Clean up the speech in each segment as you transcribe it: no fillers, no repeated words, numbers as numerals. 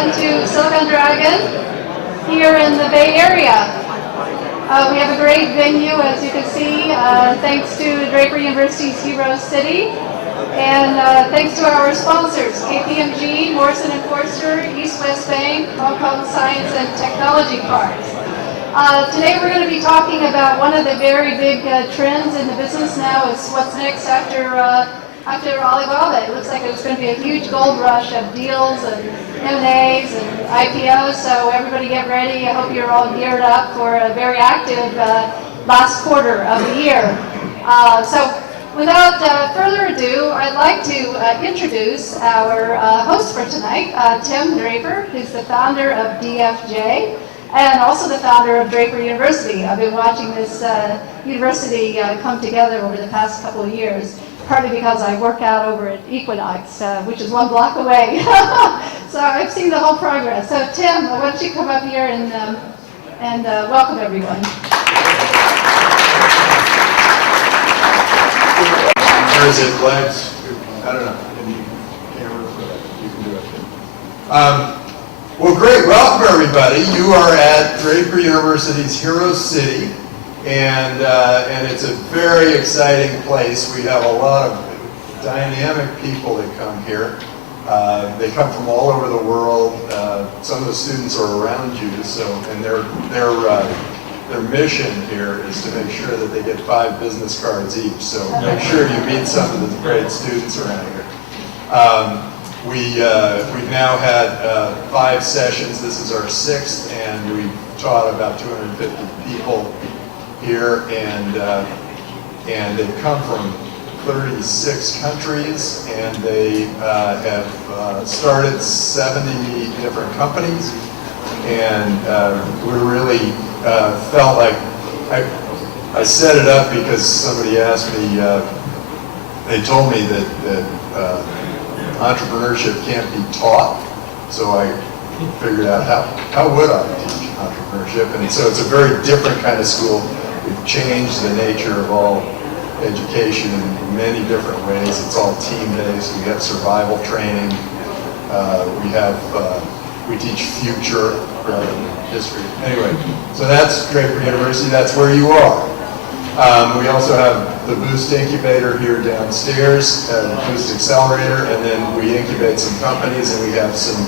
everyone to Silicon Dragon here in the Bay Area. We have a great venue, as you can see, thanks to Draper University's Hero City, and thanks to our sponsors, KPMG, Morrison & Forster, East West Bank, Hong Kong Science and Technology Parks. Today we're going to be talking about one of the very big trends in the business now is what's next after Alibaba. It looks like it's going to be a huge gold rush of deals and M&As and IPOs, so everybody get ready. I hope you're all geared up for a very active last quarter of the year. So without further ado, I'd like to introduce our host for tonight, Tim Draper, who's the founder of DFJ and also the founder of Draper University. I've been watching this university come together over the past couple of years, partly because I work out over at Equinox, which is 1 block away. So I've seen the whole progress. So Tim, why don't you come up here and welcome everyone. Or is it legs? I don't know. Can you camera for that? You can do it. Well, great. Welcome, everybody. You are at Draper University's Hero City, and it's a very exciting place. We have a lot of dynamic people that come here. They come from all over the world. Some of the students are around you, and their mission here is to make sure that they get 5 business cards each. So make sure you meet some of the great students around here. We've now had 5 sessions. This is our 6th, and we've taught about 250 people here, and they've come from 36 countries, and they have started 70 different companies, and we really felt like I set it up because somebody asked me, they told me that entrepreneurship can't be taught, so I figured out how would I teach entrepreneurship, and so it's a very different kind of school. We've changed the nature of all education in many different ways. It's all team-based. We have survival training. We teach future rather than history. Anyway, so that's Draper University. That's where you are. We also have the Boost Incubator here downstairs, Boost Accelerator, and then we incubate some companies, and we have some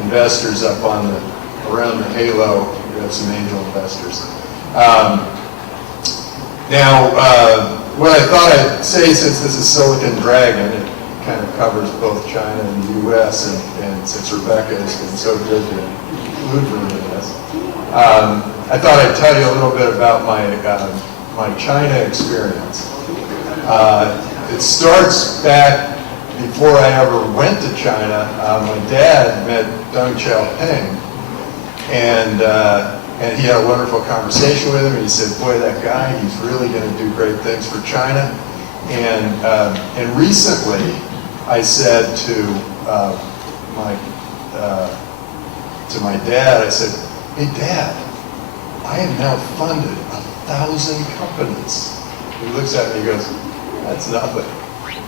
investors up around the halo. We have some angel investors. Now, what I thought I'd say, since this is Silicon Dragon, it kind of covers both China and the U.S., and since Rebecca has been so good to include me in this, I thought I'd tell you a little bit about my China experience. It starts back before I ever went to China. My dad met Deng Xiaoping, and he had a wonderful conversation with him. He said, "Boy, that guy, he's really going to do great things for China." And recently, I said to my dad, I said, "Hey, Dad, I have now funded 1,000 companies." He looks at me and goes, "That's nothing."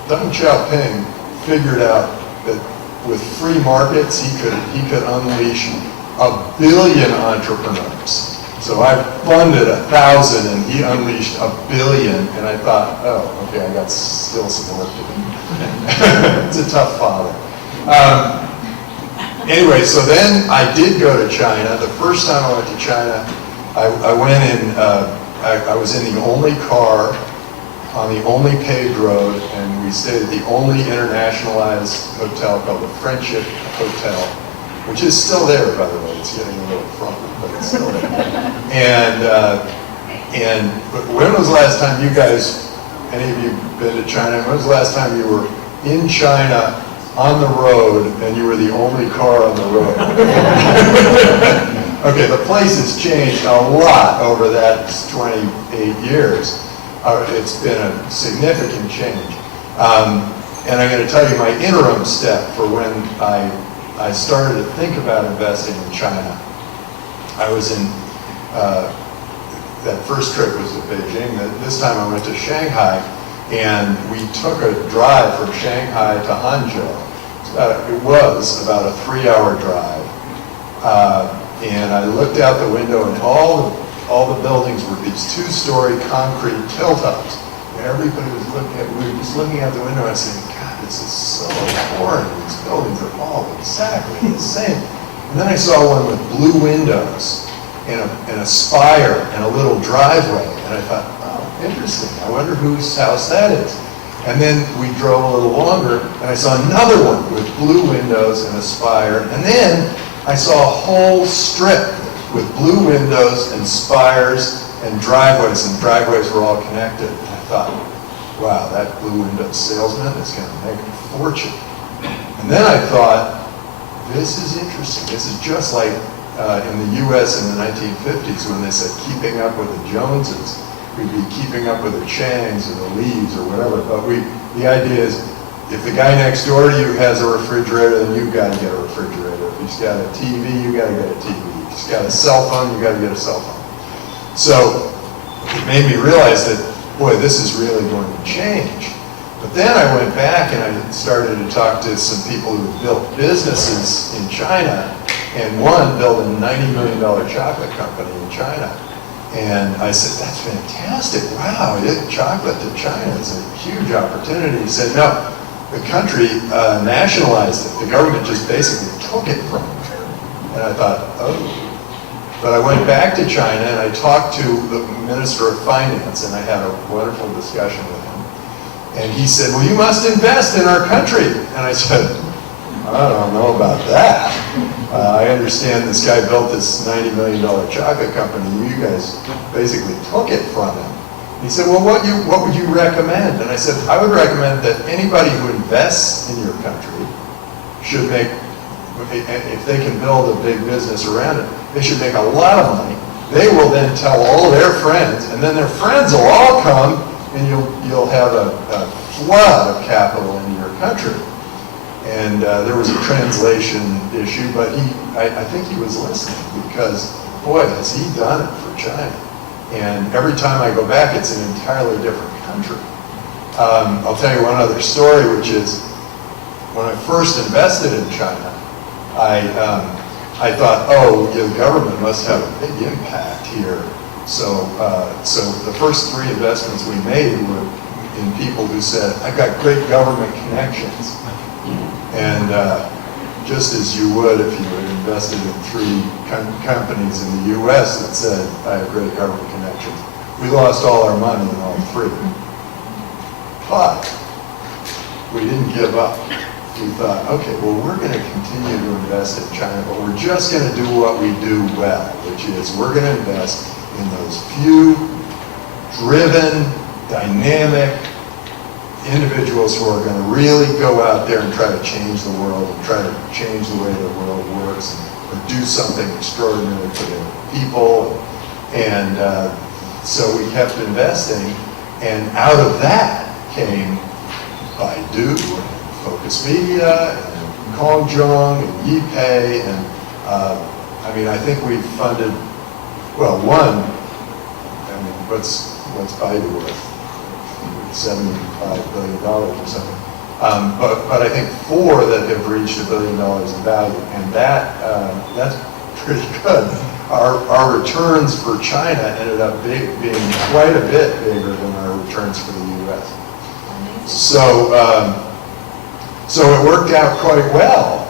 Deng Xiaoping figured out that with free markets, he could unleash 1 billion entrepreneurs. So I funded 1,000, and he unleashed 1 billion. And I thought, oh, okay, I got still some work to do. It's a tough father. Anyway, so then I did go to China. The first time I went to China, I went in, I was in the only car on the only paved road, and we stayed at the only internationalized hotel called the Friendship Hotel, which is still there, by the way. It's getting a little crumpled, but it's still there. But when was the last time you guys, any of you been to China? When was the last time you were in China on the road and you were the only car on the road? Okay, the place has changed a lot over that 28 years. It's been a significant change. And I'm going to tell you my interim step for when I started to think about investing in China. I was in, that first trip was to Beijing. This time I went to Shanghai, and we took a drive from Shanghai to Hangzhou. It was about a 3-hour drive. And I looked out the window, and all the buildings were these two-story concrete tilt-ups. And everybody was looking at, we were just looking out the window and saying, God, this is so boring. These buildings are all exactly the same. And then I saw one with blue windows and a spire and a little driveway. And I thought, oh, interesting. I wonder whose house that is. And then we drove a little longer, and I saw another one with blue windows and a spire. And then I saw a whole strip with blue windows and spires and driveways were all connected. And I thought, wow, that blue window salesman is going to make a fortune. And then I thought, this is interesting. This is just like in the U.S. in the 1950s when they said keeping up with the Joneses. We'd be keeping up with the Changs or the Lees or whatever. But the idea is, if the guy next door to you has a refrigerator, then you've got to get a refrigerator. If he's got a TV, you've got to get a TV. If he's got a cell phone, you've got to get a cell phone. So it made me realize that, boy, this is really going to change. But then I went back and I started to talk to some people who built businesses in China, and one built a $90 million chocolate company in China. And I said, that's fantastic. Wow, chocolate to China is a huge opportunity. He said, no, the country nationalized it. The government just basically took it from them. And I thought, oh. But I went back to China and I talked to the Minister of Finance, and I had a wonderful discussion with him. And he said, well, you must invest in our country. And I said, I don't know about that. I understand this guy built this $90 million chocolate company. You guys basically took it from him. He said, well, what would you recommend? And I said, I would recommend that anybody who invests in your country should make, if they can build a big business around it, they should make a lot of money. They will then tell all their friends, and then their friends will all come, and you'll have a flood of capital into your country. And there was a translation issue, but I think he was listening, because, boy, has he done it for China. And every time I go back, it's an entirely different country. I'll tell you one other story, which is when I first invested in China, I thought, oh, the government must have a big impact here. So the first 3 investments we made were in people who said, I've got great government connections. And just as you would if you had invested in 3 companies in the U.S. that said, I have great government connections. We lost all our money in all 3. But we didn't give up. We thought, okay, well, we're going to continue to invest in China, but we're just going to do what we do well, which is we're going to invest in those few driven, dynamic individuals who are going to really go out there and try to change the world and try to change the way the world works or do something extraordinary for their people. And so we kept investing, and out of that came Baidu, and Focus Media, and Kongjong, and Yipei, and I mean, I think we've funded, well, one, I mean, what's Baidu worth? $75 billion or something. But I think 4 that have reached $1 billion in value, and that's pretty good. Our returns for China ended up being quite a bit bigger than our returns for the U.S. So it worked out quite well,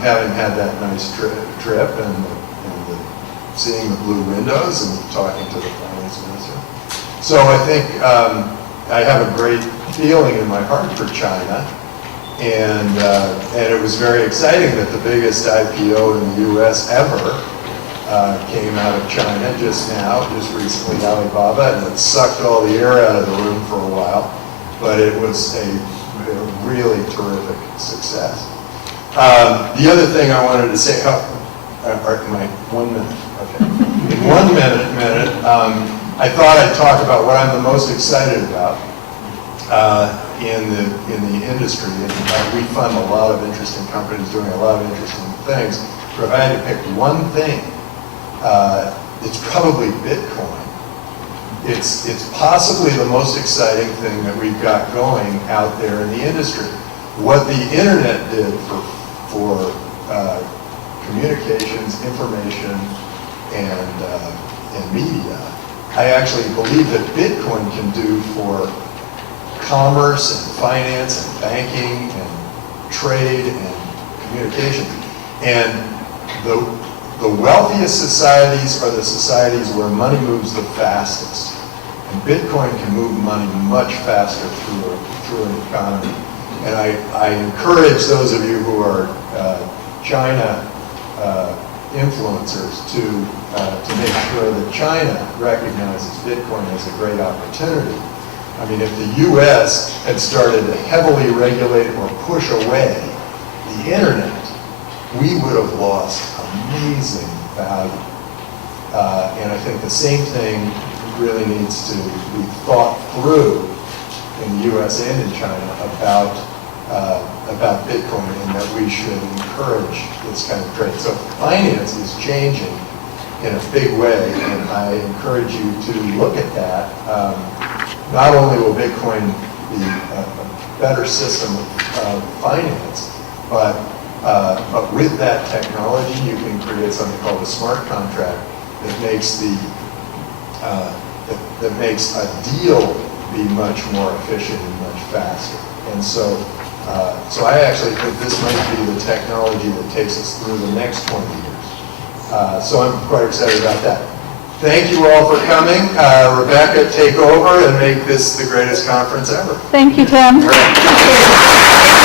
having had that nice trip and seeing the blue windows and talking to the finance minister. So I think I have a great feeling in my heart for China, and it was very exciting that the biggest IPO in the U.S. ever came out of China just recently, Alibaba, and it sucked all the air out of the room for a while, but it was a really terrific success. The other thing I wanted to say, my 1 minute, okay. In 1 minute, I thought I'd talk about what I'm the most excited about in the industry. And we fund a lot of interesting companies doing a lot of interesting things. But if I had to pick one thing, it's probably Bitcoin. It's possibly the most exciting thing that we've got going out there in the industry. What the internet did for communications, information, and media. I actually believe that Bitcoin can do for commerce and finance and banking and trade and communication. And the wealthiest societies are the societies where money moves the fastest. And Bitcoin can move money much faster through an economy. And I encourage those of you who are China influencers to make sure that China recognizes Bitcoin as a great opportunity. I mean, if the U.S. had started to heavily regulate or push away the internet, we would have lost amazing value. And I think the same thing really needs to be thought through in the U.S. and in China about Bitcoin, and that we should encourage this kind of trade. So finance is changing in a big way, and I encourage you to look at that. Not only will Bitcoin be a better system of finance, but with that technology, you can create something called a smart contract that makes that makes a deal be much more efficient and much faster. And so I actually think this might be the technology that takes us through the next 20 years. So I'm quite excited about that. Thank you all for coming. Rebecca, take over and make this the greatest conference ever. Thank you, Tim. All right.